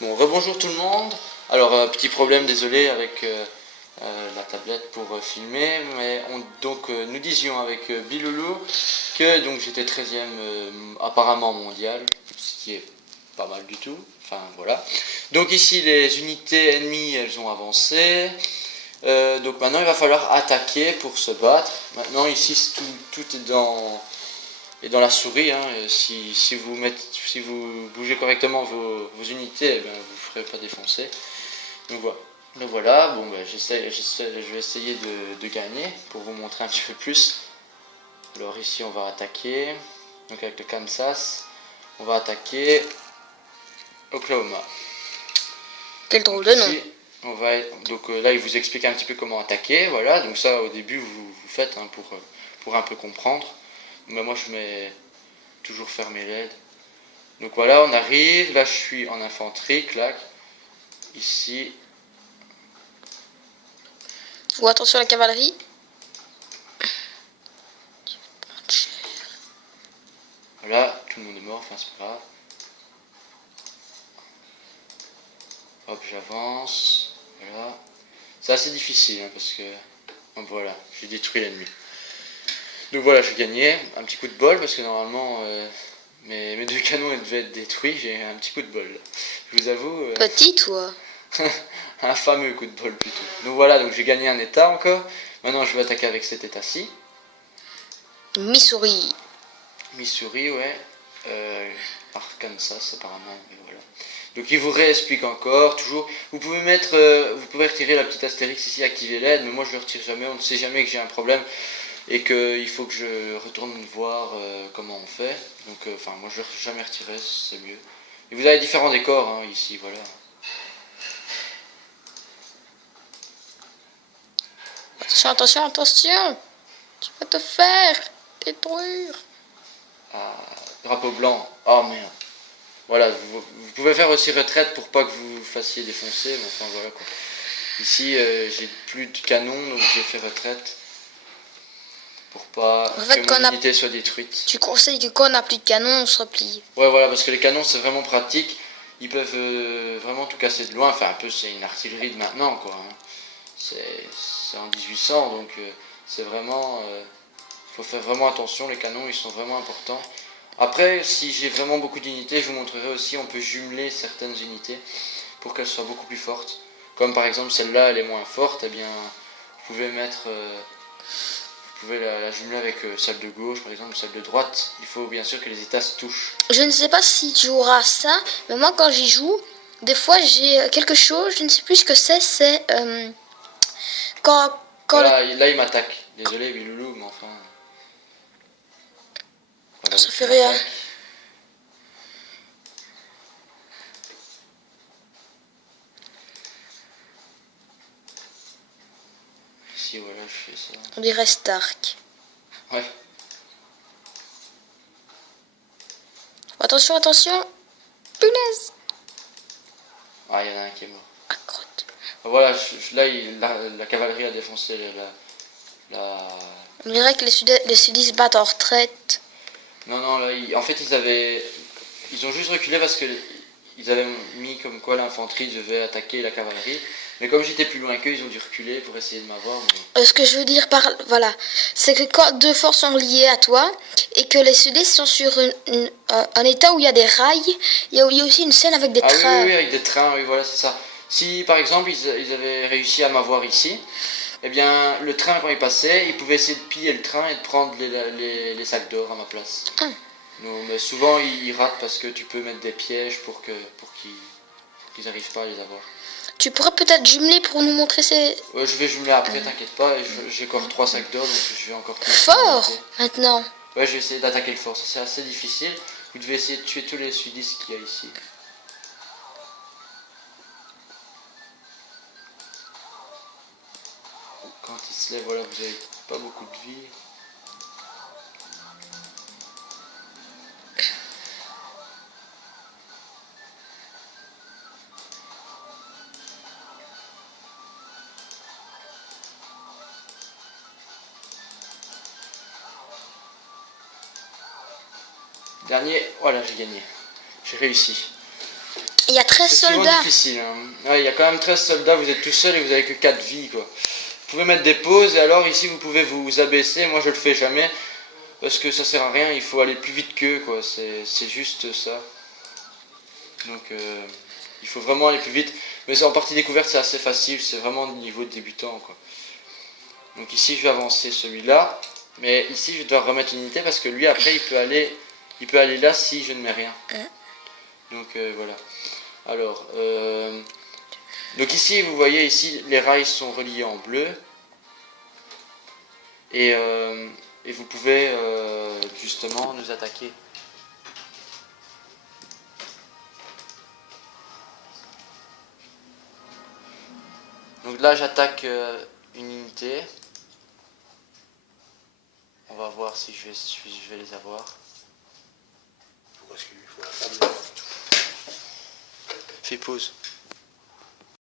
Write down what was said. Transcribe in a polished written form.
Bon, rebonjour tout le monde. Alors, petit problème, désolé, avec la tablette pour filmer, mais nous disions avec Biloulou que donc j'étais 13e apparemment mondial, ce qui est pas mal du tout. Enfin, voilà. Donc ici, les unités ennemies, elles ont avancé. Donc maintenant, il va falloir attaquer pour se battre. Maintenant, ici, tout est dans la souris, hein. Si vous bougez correctement vos unités, eh ben, vous ne ferez pas défoncer. Donc voilà, bon, ben, je vais essayer de gagner pour vous montrer un petit peu plus. Alors ici on va attaquer, donc avec le Kansas, on va attaquer Oklahoma. Quel drôle de nom. Donc là il vous explique un petit peu comment attaquer, voilà, donc ça au début vous faites hein, pour un peu comprendre. Mais moi je mets toujours fermer l'aide. Donc voilà, on arrive, là je suis en infanterie, clac. Ici. Ou attention à la cavalerie. Voilà, tout le monde est mort, enfin c'est pas grave. Hop, j'avance. Voilà. C'est assez difficile hein, parce que. Donc voilà, j'ai détruit l'ennemi. Donc voilà, je gagnais. Un petit coup de bol parce que normalement mes deux canons devaient être détruits. J'ai un petit coup de bol. Je vous avoue. Petit, toi. Un fameux coup de bol plutôt. Donc voilà, donc j'ai gagné un état encore. Maintenant je vais attaquer avec cet état-ci. Missouri. Missouri, ouais. Arkansas apparemment, mais voilà. Donc il vous réexplique encore, toujours. Vous pouvez retirer la petite astérix ici, activer l'aide, mais moi je le retire jamais, on ne sait jamais que j'ai un problème et qu'il faut que je retourne voir comment on fait. Donc moi je ne l'ai jamais retiré, c'est mieux. Et vous avez différents décors hein, ici, voilà. Attention, attention, attention. Tu vas te faire détruire. Ah, drapeau blanc, oh merde. Voilà, vous pouvez faire aussi retraite pour pas que vous fassiez défoncer, mais enfin voilà quoi. Ici, j'ai plus de canon, donc j'ai fait retraite pour pas que mon unité soit détruite. Tu conseilles que quand on n'a plus de canon, on se replie. Ouais, voilà, parce que les canons c'est vraiment pratique. Ils peuvent vraiment tout casser de loin. Enfin, un peu, c'est une artillerie de maintenant, quoi. Hein. C'est en 1800, donc c'est vraiment. Faut faire vraiment attention. Les canons, ils sont vraiment importants. Après, si j'ai vraiment beaucoup d'unités, je vous montrerai aussi, on peut jumeler certaines unités pour qu'elles soient beaucoup plus fortes. Comme par exemple celle-là, elle est moins forte, eh bien, vous pouvez la jumeler avec celle de gauche, par exemple, celle de droite. Il faut bien sûr que les états se touchent. Je ne sais pas si tu auras ça, mais moi quand j'y joue, des fois j'ai quelque chose, je ne sais plus ce que c'est quand voilà, là il m'attaque. Désolé, Biloulou, mais enfin... Voilà, ça fait rien. Ici, voilà, je fais ça. On dirait Stark. Ouais. Attention, attention. Punaise. Ah, il y en a un qui est mort. Ah, crotte. Voilà, là, la cavalerie a défoncé la... On dirait que les sudistes battent en retraite. Non, non, là, en fait, ils ont juste reculé parce que ils avaient mis comme quoi l'infanterie devait attaquer la cavalerie. Mais comme j'étais plus loin qu'eux, ils ont dû reculer pour essayer de m'avoir. Mais... Ce que je veux dire voilà, c'est que quand deux forces sont liées à toi et que les sudistes sont sur un état où il y a des rails, il y a aussi une scène avec des trains. Oui, avec des trains, oui, voilà, c'est ça. Si par exemple ils avaient réussi à m'avoir ici, eh bien le train quand il passait, ils pouvaient essayer de piller le train et de prendre les sacs d'or à ma place. Non, mais souvent ils ratent parce que tu peux mettre des pièges pour qu'ils n'arrivent pas à les avoir. Tu pourrais peut-être jumeler pour nous montrer ces... Ouais, je vais jumeler après, t'inquiète pas, j'ai encore 3 sacs d'or donc je vais encore plus... Fort maintenant. Ouais, je vais essayer d'attaquer le fort, ça c'est assez difficile. Vous devez essayer de tuer tous les sudistes qu'il y a ici. Quand il se lève, voilà, vous avez pas beaucoup de vie. Dernier, voilà, j'ai gagné. J'ai réussi. Il y a 13 C'est souvent soldats. difficile. Hein. Ouais, il y a quand même 13 soldats, vous êtes tout seul et vous avez que 4 vies, quoi. Vous pouvez mettre des pauses et alors ici vous pouvez vous abaisser. Moi je le fais jamais parce que ça sert à rien, il faut aller plus vite qu'eux, quoi. C'est juste ça. Donc il faut vraiment aller plus vite. Mais en partie découverte c'est assez facile, c'est vraiment niveau de débutant, quoi. Donc ici je vais avancer celui-là. Mais ici je vais devoir remettre une unité parce que lui après il peut aller là si je ne mets rien. Donc voilà. Alors, donc ici vous voyez ici les rails sont reliés en bleu. Et vous pouvez justement nous attaquer. Donc là j'attaque une unité. On va voir si je vais les avoir. Pourquoi est-ce qu'il faut la table? Fais pause.